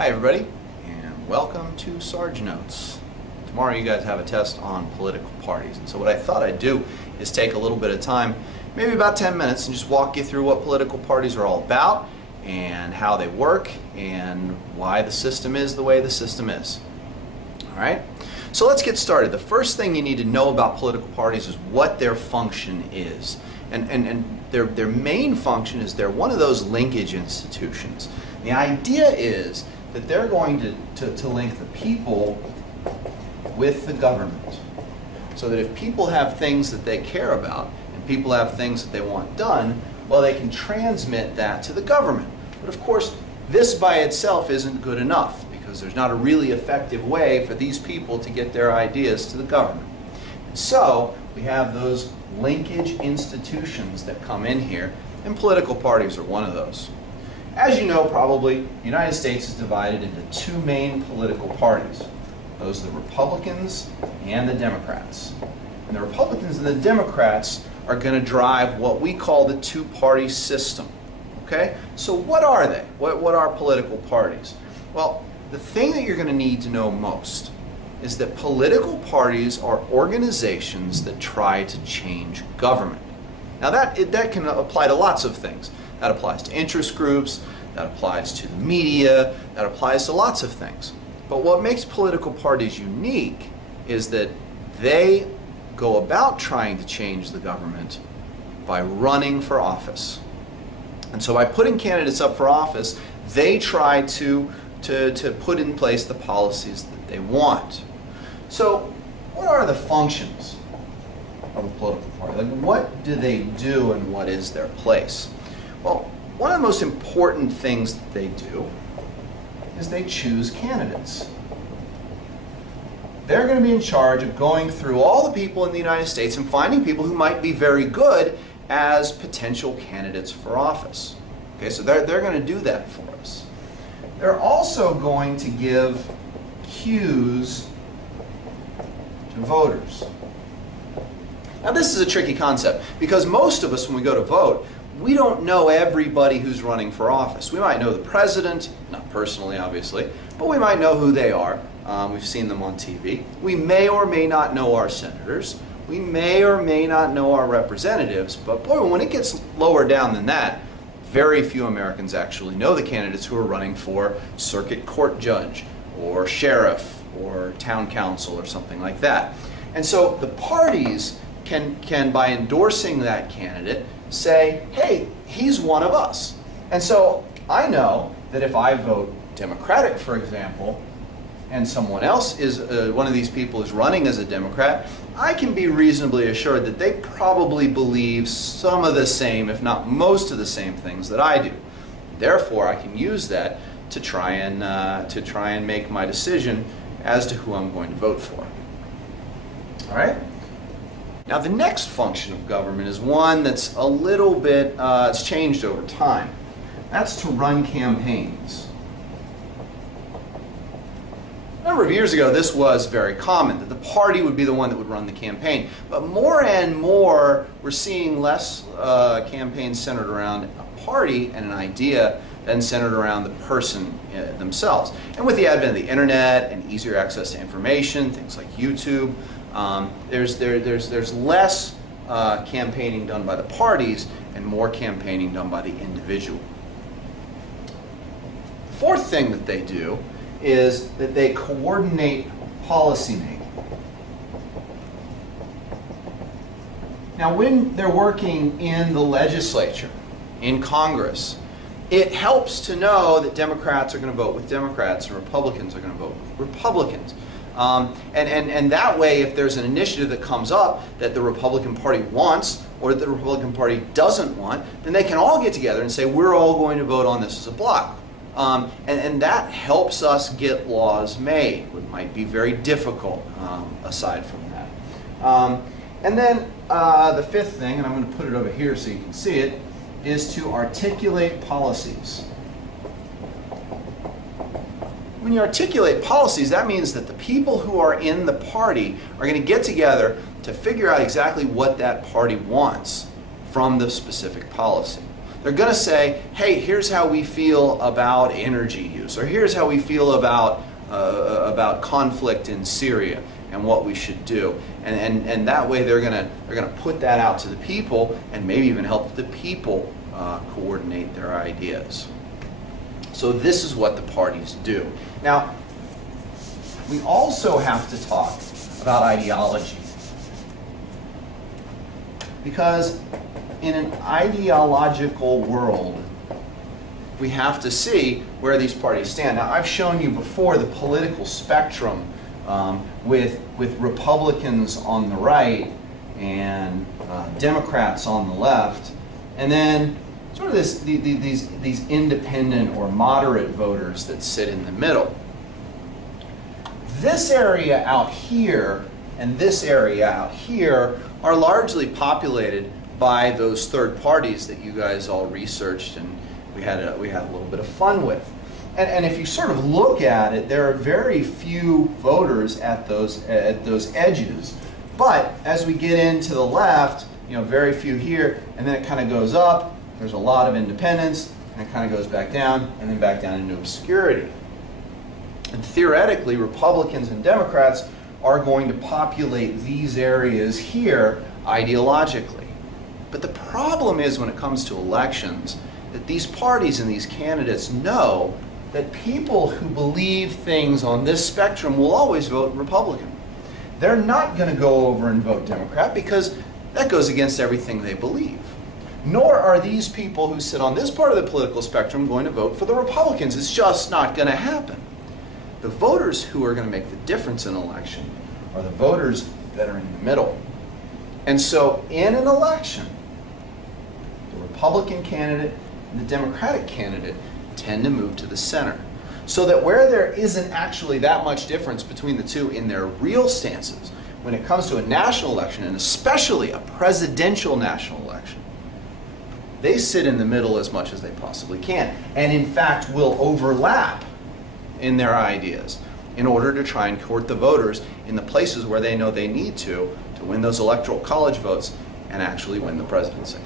Hi everybody, and welcome to Sarge Notes. Tomorrow you guys have a test on political parties, and so what I thought I'd do is take a little bit of time, maybe about 10 minutes, and just walk you through what political parties are all about and how they work and why the system is the way the system is. Alright, so let's get started. The first thing you need to know about political parties is what their function is. And their main function is they're one of those linkage institutions. The idea is that they're going to link the people with the government, so that if people have things that they care about and people have things that they want done, well, they can transmit that to the government. But of course, this by itself isn't good enough, because there's not a really effective way for these people to get their ideas to the government. And so we have those linkage institutions that come in here, and political parties are one of those. As you know, probably, the United States is divided into two main political parties. Those are the Republicans and the Democrats. And the Republicans and the Democrats are going to drive what we call the two-party system. Okay? So what are they? What are political parties? Well, the thing that you're going to need to know most is that political parties are organizations that try to change government. Now that can apply to lots of things. That applies to interest groups, that applies to the media, that applies to lots of things. But what makes political parties unique is that they go about trying to change the government by running for office. And so by putting candidates up for office, they try to put in place the policies that they want. So what are the functions of a political party? Like, what do they do and what is their place? Well, one of the most important things that they do is they choose candidates. They're going to be in charge of going through all the people in the United States and finding people who might be very good as potential candidates for office. Okay, so they're going to do that for us. They're also going to give cues to voters. Now this is a tricky concept, because most of us, when we go to vote, we don't know everybody who's running for office. We might know the president, not personally obviously, but we might know who they are. We've seen them on TV. We may or may not know our senators. We may or may not know our representatives, but boy, when it gets lower down than that, very few Americans actually know the candidates who are running for circuit court judge or sheriff or town council or something like that. And so the parties can by endorsing that candidate, say, hey, he's one of us. And so I know that if I vote Democratic, for example, and someone else is, one of these people is running as a Democrat, I can be reasonably assured that they probably believe some of the same, if not most of the same things that I do. Therefore, I can use that to try and make my decision as to who I'm going to vote for. All right? Now the next function of government is one that's a little bit, it's changed over time. That's to run campaigns. A number of years ago, this was very common, that the party would be the one that would run the campaign. But more and more, we're seeing less campaigns centered around a party and an idea than centered around the person themselves. And with the advent of the internet and easier access to information, things like YouTube, there's less campaigning done by the parties and more campaigning done by the individual. The fourth thing that they do is that they coordinate policymaking. Now, when they're working in the legislature, in Congress, it helps to know that Democrats are going to vote with Democrats and Republicans are going to vote with Republicans. And that way, if there's an initiative that comes up that the Republican Party wants or that the Republican Party doesn't want, then they can all get together and say, we're all going to vote on this as a block. And that helps us get laws made. It might be very difficult aside from that. And then the fifth thing, and I'm going to put it over here so you can see it, is to articulate policies. When you articulate policies, that means that the people who are in the party are going to get together to figure out exactly what that party wants from the specific policy. They're going to say, hey, here's how we feel about energy use, or here's how we feel about conflict in Syria and what we should do. And that way they're going to put that out to the people and maybe even help the people coordinate their ideas. So this is what the parties do. Now, we also have to talk about ideology. Because in an ideological world, we have to see where these parties stand. Now, I've shown you before the political spectrum with Republicans on the right and Democrats on the left, and then sort of these independent or moderate voters that sit in the middle. This area out here and this area out here are largely populated by those third parties that you guys all researched and we had a little bit of fun with. And if you sort of look at it, there are very few voters at those edges. But as we get into the left, very few here, and then it kind of goes up. There's a lot of independents, and it kind of goes back down, and then back down into obscurity. And theoretically, Republicans and Democrats are going to populate these areas here ideologically. But the problem is when it comes to elections, that these parties and these candidates know that people who believe things on this spectrum will always vote Republican. They're not going to go over and vote Democrat because that goes against everything they believe. Nor are these people who sit on this part of the political spectrum going to vote for the Republicans. It's just not going to happen. The voters who are going to make the difference in an election are the voters that are in the middle. And so in an election, the Republican candidate and the Democratic candidate tend to move to the center. So that where there isn't actually that much difference between the two in their real stances, when it comes to a national election, and especially a presidential national election, they sit in the middle as much as they possibly can. And in fact will overlap in their ideas in order to try and court the voters in the places where they know they need to win those electoral college votes and actually win the presidency.